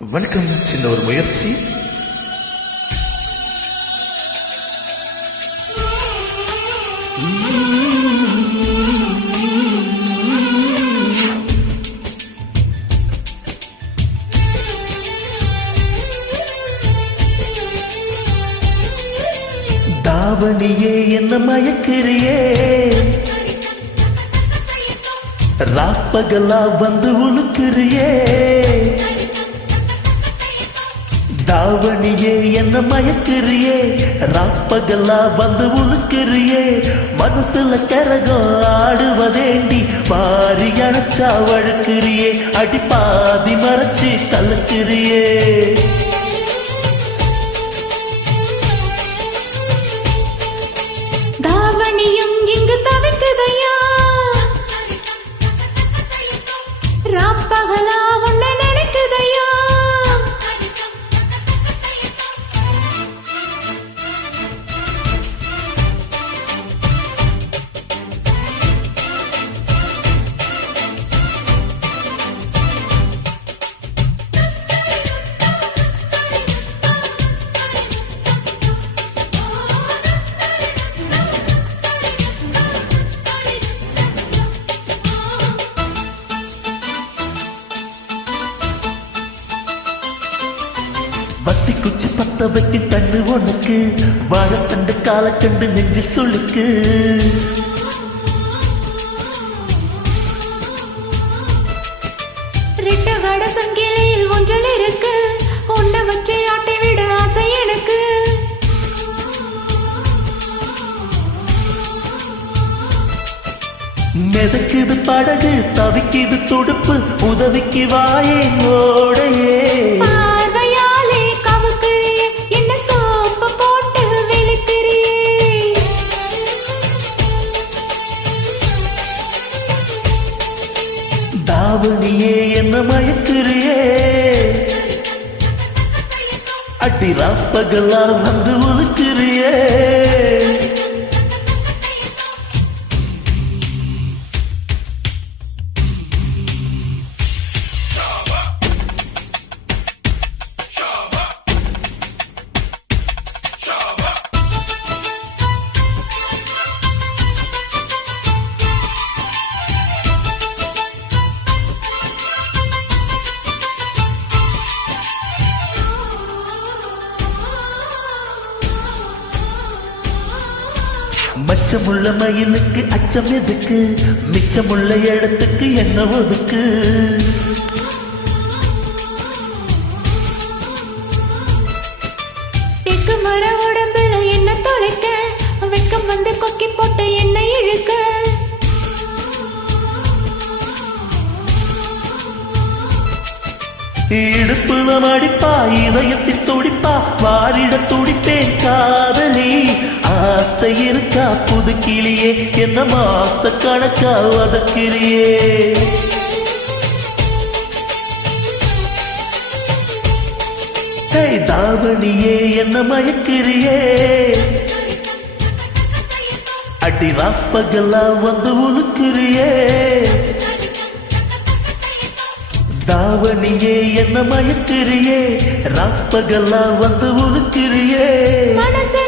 வணக்கம். சின்ன ஒரு முயற்சி. தாவணியே என்ன மயக்கிறியே, ராப்பகலா வந்து உழுக்கிறியே. தாவணியே என்ன மயக்கிறியே, ராப்பகலா வந்து உழுக்கிறியே. மனசுல கரகம் ஆடுவதேண்டி, மாறி அணைச்சா வழுக்கிறியே. அடி பாதி மறைச்சு கலக்கிறியே. தாவணியும் இங்கு தவிக்குதையா, ராப்பகலா உன்னை நினைக்குதையா. பத்தி குச்சி பத்த வைக்க கண்ணு உனக்கு, வாழத்தண்டு காலக்கண்டு நெஞ்சு சொல்லுக்கு. ரெட்ட வட சங்கிலியில் ஒன்றல் இருக்கு, உன்னை வச்சு ஆட்டை விட ஆசை எனக்கு. மிதக்குது படகு, தவிக்குது துடுப்பு, உதவிக்கு வாயே ஓடையே. பார்வையாலே கவுக்குறியே, என்ன சோப்பு போட்டு வெளுக்கிறியே. தாவணியே என்ன மயக்கிறியே, அடி ராப்பகலா வந்து உழுக்கிறியே. மச்சமுள்ள மயிலுக்கு அச்சம் எதுக்கு, மிச்சமுள்ள இடத்துக்கு என்ன ஒதுக்கு. தெக்கு மர உடம்புல என்ன தொலைக்க, வெக்கம் வந்து கொக்கி போட்டு என்ன இழுக்க. இடுப்புல மடிப்பா, இதயத்தில் துடிப்பா, வாரிட துடிப்பேன் காதலி. ஆசை இருக்கா புது கிளியே, என்ன மாச கணக்கா வதக்கிறியே. தாவணியே என்ன மயக்கிறியே, அடி ராப்பகலா வந்து உழுக்கிறியே. தாவணியே என்ன மயக்கிறியே, ராப்பகலா வந்து உழுக்கிறியே. மனசு